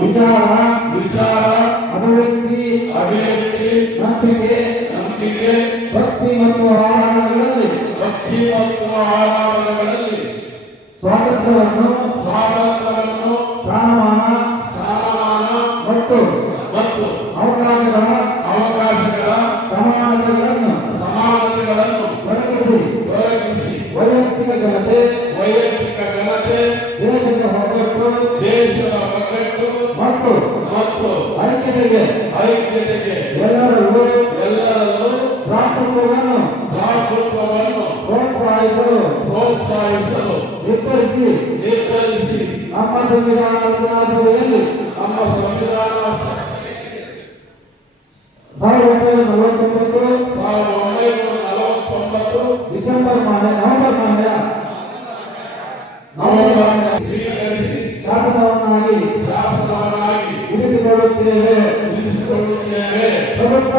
ವಿಚಾರ ವಿಚಾರ ಅಭಿವ್ಯಕ್ತಿ ಅಭಿವ್ಯಕ್ತಿ ನಂಬಿಕೆ ನಂಬಿಕೆ ಭಕ್ತಿ ಮತ್ತು ಆರಾಧನೆಗಳಲ್ಲಿ ಭಕ್ತಿ ಮತ್ತು ಆರಾಧನೆಗಳಲ್ಲಿ ಸ್ವಾತಂತ್ರ್ಯವನ್ನು ಸ್ಥಾನಮಾನ ಮತ್ತು ಅವಕಾಶಗಳ ಸಮಾನತೆಗಳನ್ನು ಒದಗಿಸಿ ವೈಯಕ್ತಿಕ ಜನತೆ ದೇಶದ ಒಗ್ಗಟ್ಟು ಮತ್ತು ಐಕ್ಯತೆಗೆ ಎಲ್ಲರಲ್ಲೂ ಭ್ರಾತೃತ್ವವನ್ನು ಪ್ರೋತ್ಸಾಹಿಸಲು ನಿರ್ಧರಿಸಿ ನಮ್ಮ ಸಂವಿಧಾನ ರಚನಾ ಸಭೆಯಲ್ಲಿ 1949 ಡಿಸೆಂಬರ್ ನವೆಂಬರ್ ಶಾಸನವನ್ನಾಗಿ ಉಳಿಸಿಕೊಳ್ಳುತ್ತೇವೆ. ಪ್ರಭುತ್ವ